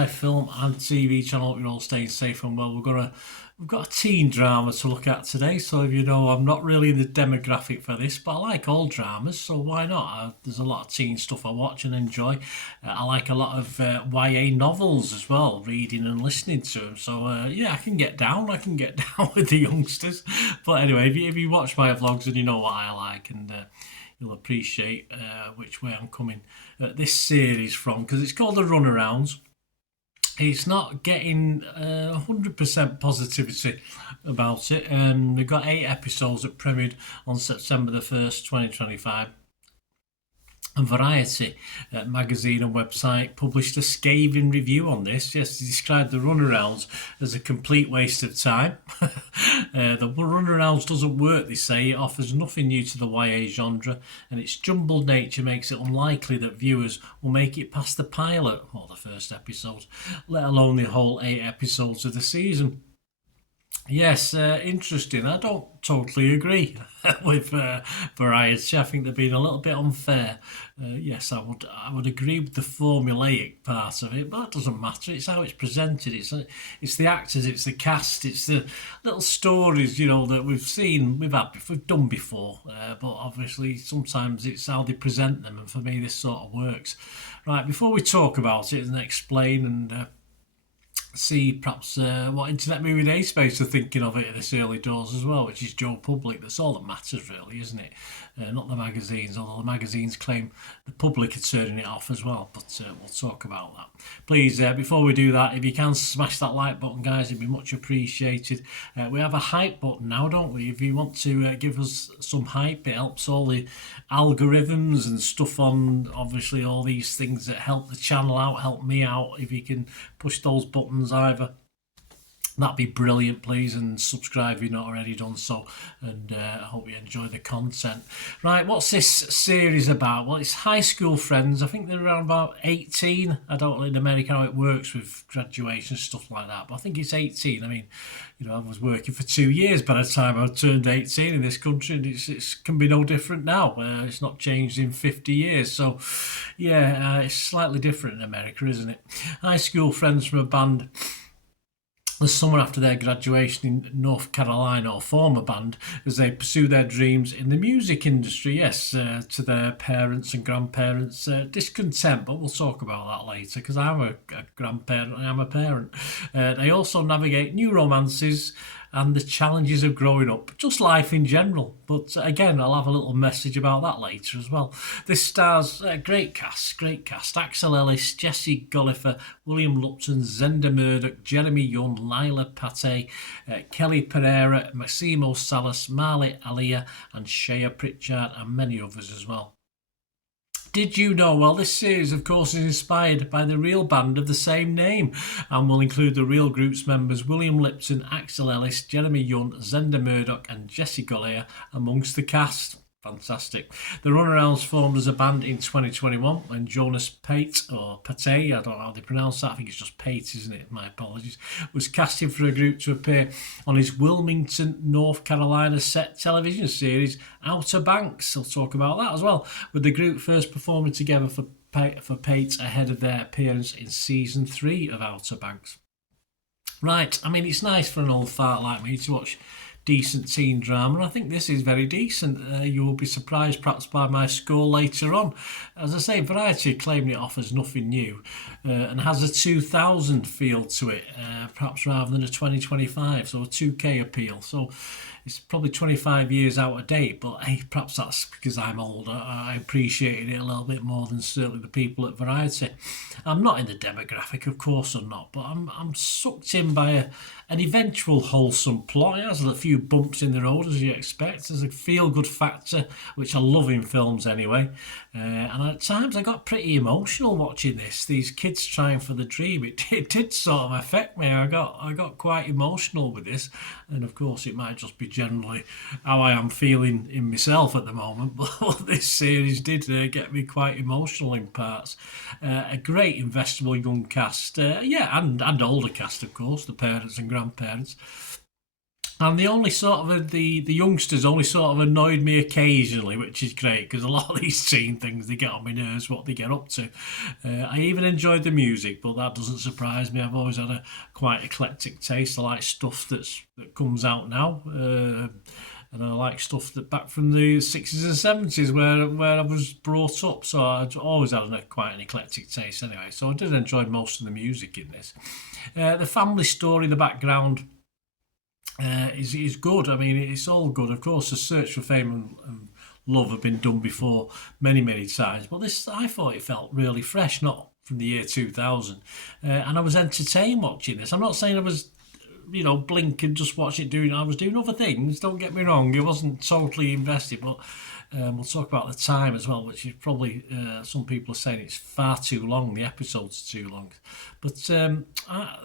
live film and TV channel. Hope you're all staying safe and well. We've got a teen drama to look at today. So if you know, I'm not really in the demographic for this, but I like all dramas, so why not? There's a lot of teen stuff I watch and enjoy. I like a lot of YA novels as well, reading and listening to them. So yeah, I can get down. I can get down with the youngsters. But anyway, if you watch my vlogs and you know what I like, and you'll appreciate which way I'm coming at this series from, because it's called the Runarounds. It's not getting 100% positivity about it. We've got 8 episodes that premiered on September the 1st, 2025. And Variety magazine and website published a scathing review on this. Yes, they described the Runarounds as a complete waste of time. The Runarounds doesn't work, they say. It offers nothing new to the YA genre, and its jumbled nature makes it unlikely that viewers will make it past the pilot, or the first episode, let alone the whole 8 episodes of the season. Yes, interesting. I don't totally agree with Variety. I think they're being a little bit unfair. Yes, I would agree with the formulaic part of it, but that doesn't matter. It's how it's presented. It's the actors, it's the cast, it's the little stories, you know, that we've done before. But obviously, sometimes it's how they present them, and for me, this sort of works. Right, before we talk about it and explain and see perhaps what Internet Movie Database are thinking of it at this early doors as well, which is Joe Public. That's all that matters really, isn't it? Not the magazines, although the magazines claim the public are turning it off as well, but we'll talk about that. Please, before we do that, if you can smash that like button, guys, it'd be much appreciated. We have a hype button now, don't we? If you want to give us some hype, it helps all the algorithms and stuff on, obviously, all these things that help the channel out, help me out. If you can push those buttons either, that'd be brilliant, please, and subscribe if you're not already done so, and I hope you enjoy the content. Right, what's this series about? Well, it's high school friends. I think they're around about 18. I don't know in America how it works with graduation, stuff like that, but I think it's 18. I mean, you know, I was working for 2 years by the time I turned 18 in this country, and it can be no different now. It's not changed in 50 years, so yeah, it's slightly different in America, isn't it? High school friends from a band the summer after their graduation in North Carolina, or form a band, as they pursue their dreams in the music industry. Yes, to their parents and grandparents' discontent, but we'll talk about that later, because I'm a grandparent and I'm a parent. They also navigate new romances and the challenges of growing up, just life in general. But again, I'll have a little message about that later as well. This stars great cast. Axel Ellis, Jesse Gollifer, William Lupton, Zenda Murdoch, Jeremy Young, Lila Pate, Kelly Pereira, Massimo Salas, Marley Alia, and Shea Pritchard, and many others as well. Did you know? Well, this series, of course, is inspired by the real band of the same name, and will include the real group's members William Lipton, Axel Ellis, Jeremy Young, Zenda Murdoch, and Jesse Gollier amongst the cast. Fantastic. The Runarounds formed as a band in 2021 when Jonas Pate, or Pate, I don't know how they pronounce that, I think it's just Pate, isn't it? My apologies. Was casted for a group to appear on his Wilmington, North Carolina set television series Outer Banks. I'll talk about that as well, with the group first performing together for Pate ahead of their appearance in season 3 of Outer Banks. Right, I mean, it's nice for an old fart like me to watch decent teen drama, and I think this is very decent. You will be surprised perhaps by my score later on. As I say, Variety claiming it offers nothing new and has a 2000 feel to it, perhaps rather than a 2025, so a 2K appeal. So it's probably 25 years out of date, but hey, perhaps that's because I'm older. I appreciated it a little bit more than certainly the people at Variety. I'm not in the demographic, of course I'm not, but I'm sucked in by an eventual wholesome plot. It has a few bumps in the road, as you expect. There's a feel-good factor, which I love in films anyway. And at times I got pretty emotional watching this. These kids trying for the dream. It did sort of affect me. I got quite emotional with this. And of course it might just be generally how I am feeling in myself at the moment. But this series did get me quite emotional in parts. A great investable young cast. And older cast, of course, the parents and grandparents. And the only sort of the youngsters only sort of annoyed me occasionally, which is great because a lot of these teen things they get on my nerves what they get up to. I even enjoyed the music, but that doesn't surprise me. I've always had a quite eclectic taste. I like stuff that comes out now. And I like stuff that back from the 60s and 70s where I was brought up. So I'd always had quite an eclectic taste anyway. So I did enjoy most of the music in this. The family story, the background is good. I mean, it's all good. Of course, the search for fame and love have been done before many times. But this, I thought it felt really fresh, not from the year 2000. And I was entertained watching this. I'm not saying I was blink and just watch it doing. I was doing other things. Don't get me wrong. It wasn't totally invested, but we'll talk about the time as well, which is probably some people are saying it's far too long. The episodes are too long, but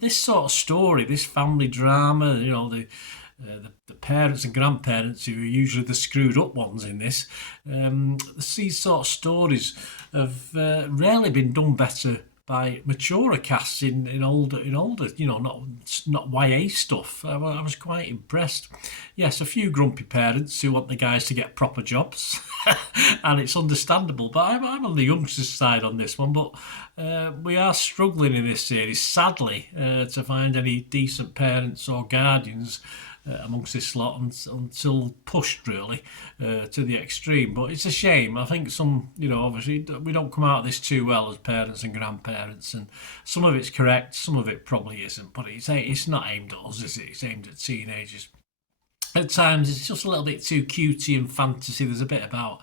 this sort of story, this family drama, the parents and grandparents who are usually the screwed up ones in this, these sort of stories have rarely been done better by maturer casts in older, not YA stuff. I was quite impressed. Yes, a few grumpy parents who want the guys to get proper jobs, and it's understandable. But I'm on the youngsters' side on this one. But we are struggling in this series, sadly, to find any decent parents or guardians amongst this lot until pushed really to the extreme. But it's a shame. I think some, obviously we don't come out of this too well as parents and grandparents, and some of it's correct, some of it probably isn't. But it's not aimed at us, is it? It's aimed at teenagers. At times it's just a little bit too cutesy and fantasy. There's a bit about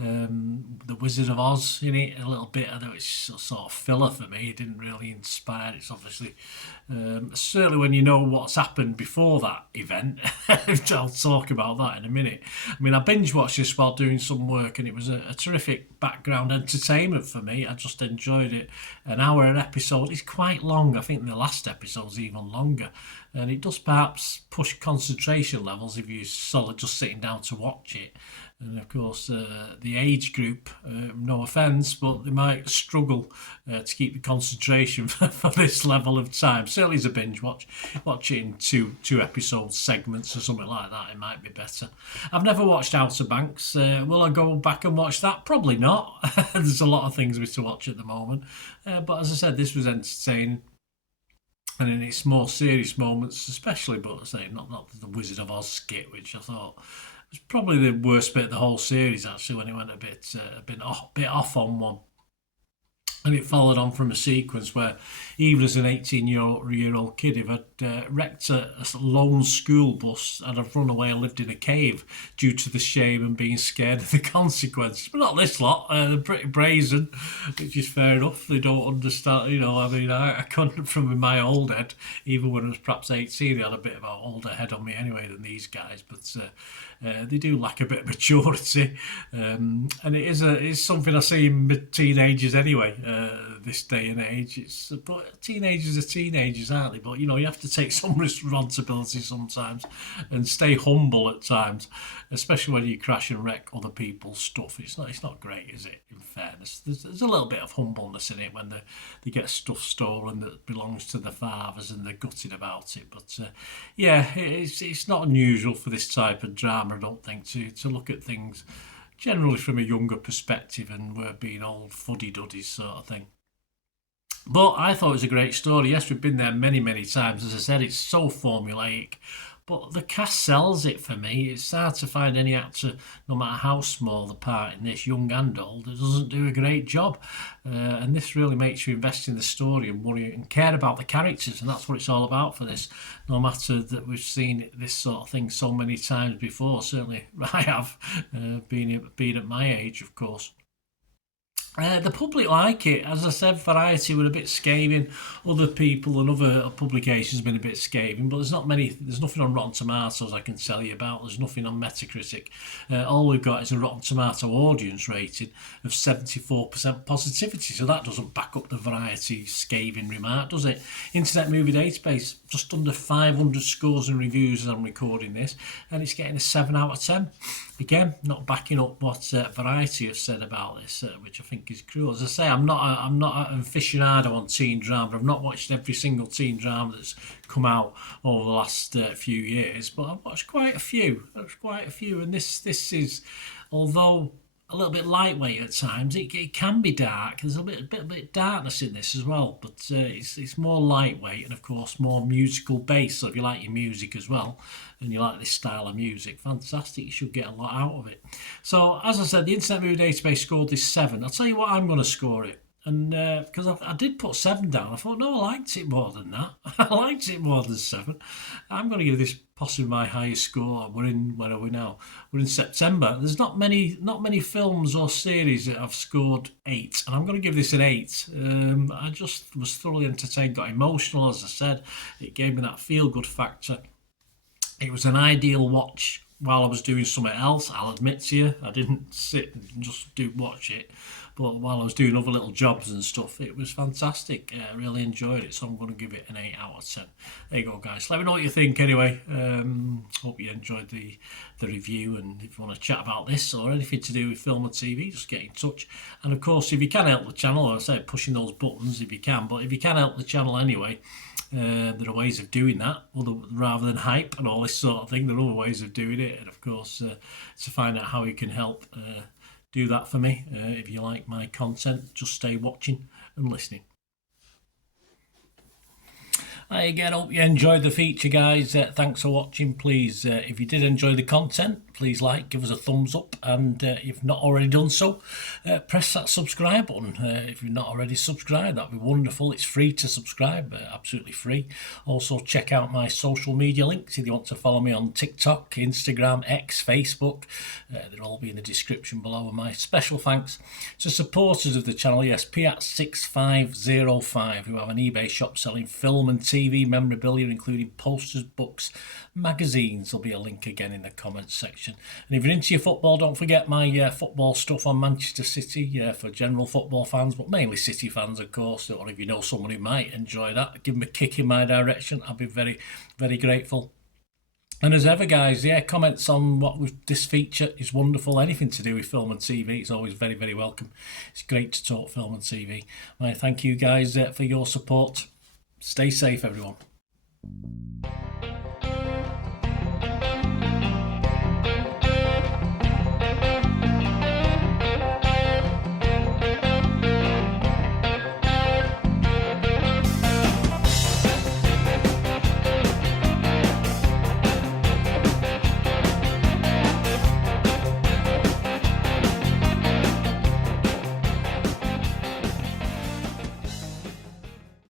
the Wizard of Oz in it, a little bit, although it's sort of filler for me. It didn't really inspire. It's obviously certainly when you know what's happened before that event. I'll talk about that in a minute. I mean, I binge watched this while doing some work, and it was a terrific background entertainment for me. I just enjoyed it. An hour an episode is quite long. I think the last episode's even longer, and it does perhaps push concentration levels if you're solid just sitting down to watch it. And of course, the age group, no offence, but they might struggle to keep the concentration for this level of time. Certainly as a binge watch it in two episode segments or something like that. It might be better. I've never watched Outer Banks. Will I go back and watch that? Probably not. There's a lot of things to watch at the moment. But as I said, this was entertaining. And in its more serious moments, especially, but I say not the Wizard of Oz skit, which I thought was probably the worst bit of the whole series, actually, when it went a bit off on one. And it followed on from a sequence where, even as an 18-year-old kid, if I'd wrecked a lone school bus and I'd run away and lived in a cave due to the shame and being scared of the consequences. But not this lot. They're pretty brazen, which is fair enough. They don't understand, I mean, I couldn't, from my old head, even when I was perhaps 18, they had a bit of an older head on me anyway than these guys. But they do lack a bit of maturity. And it's something I see in teenagers anyway. This day and age, but teenagers are teenagers, aren't they? But you have to take some responsibility sometimes and stay humble at times, especially when you crash and wreck other people's stuff. It's not great, is it? In fairness, there's a little bit of humbleness in it when they get stuff stolen that belongs to the fathers and they're gutted about it. But it's not unusual for this type of drama, I don't think, to look at things generally from a younger perspective, and we're being old fuddy-duddies sort of thing. But I thought it was a great story. Yes, we've been there many times. As I said, it's so formulaic, but the cast sells it for me. It's hard to find any actor, no matter how small the part in this, young and old, that doesn't do a great job. And this really makes you invest in the story and worry and care about the characters, and that's what it's all about for this. No matter that we've seen this sort of thing so many times before, certainly I have, being at my age, of course. The public like it. As I said, Variety were a bit scathing. Other people and other publications have been a bit scathing, but there's nothing on Rotten Tomatoes I can tell you about. There's nothing on Metacritic. All we've got is a Rotten Tomato audience rating of 74% positivity, so that doesn't back up the Variety scathing remark, does it? Internet Movie Database, just under 500 scores and reviews as I'm recording this, and it's getting a 7 out of 10. again, not backing up what Variety have said about this, which I think is cruel. As I say, I'm not an aficionado on teen drama. I've not watched every single teen drama that's come out over the last few years, but I've watched quite a few. And this is, although a little bit lightweight at times. It can be dark. There's a bit darkness in this as well, but it's more lightweight and of course more musical based. So if you like your music as well, and you like this style of music, fantastic. You should get a lot out of it. So as I said, the Internet Movie Database scored this 7. I'll tell you what I'm going to score it. And because I did put 7 down, I thought, no, I liked it more than that. I liked it more than 7. I'm going to give this possibly my highest score. Where are we now? We're in September. There's not many films or series that have scored 8, and I'm going to give this an 8. I just was thoroughly entertained, got emotional, as I said. It gave me that feel-good factor. It was an ideal watch while I was doing something else. I'll admit to you, I didn't sit and just watch it. But while I was doing other little jobs and stuff, it was fantastic. I really enjoyed it, so I'm going to give it an 8 out of 10. There you go, guys. Let me know what you think anyway. Hope you enjoyed the review, and if you want to chat about this or anything to do with film and TV, just get in touch. And of course, if you can help the channel, I say pushing those buttons if you can, but if you can help the channel anyway, there are ways of doing that, rather than hype and all this sort of thing. There are other ways of doing it, and of course, to find out how you can help, do that for me. If you like my content, just stay watching and listening. Again, hope you enjoyed the feature, guys. Thanks for watching. Please, if you did enjoy the content, please give us a thumbs up, and if you've not already done so, press that subscribe button. If you've not already subscribed, that'd be wonderful. It's free to subscribe, absolutely free. Also, check out my social media links if you want to follow me on TikTok, Instagram, X, Facebook. They'll all be in the description below. And my special thanks to supporters of the channel, yes, Piat6505, who have an eBay shop selling film and TV memorabilia, including posters, books, magazines. There'll be a link again in the comments section. And if you're into your football, don't forget my football stuff on Manchester City, for general football fans, but mainly City fans, of course. Or if you know someone who might enjoy that, give them a kick in my direction. I'll be very, very grateful. And as ever, guys, comments on this feature is wonderful. Anything to do with film and TV, it's always very, very welcome. It's great to talk film and TV. I thank you guys for your support. Stay safe, everyone.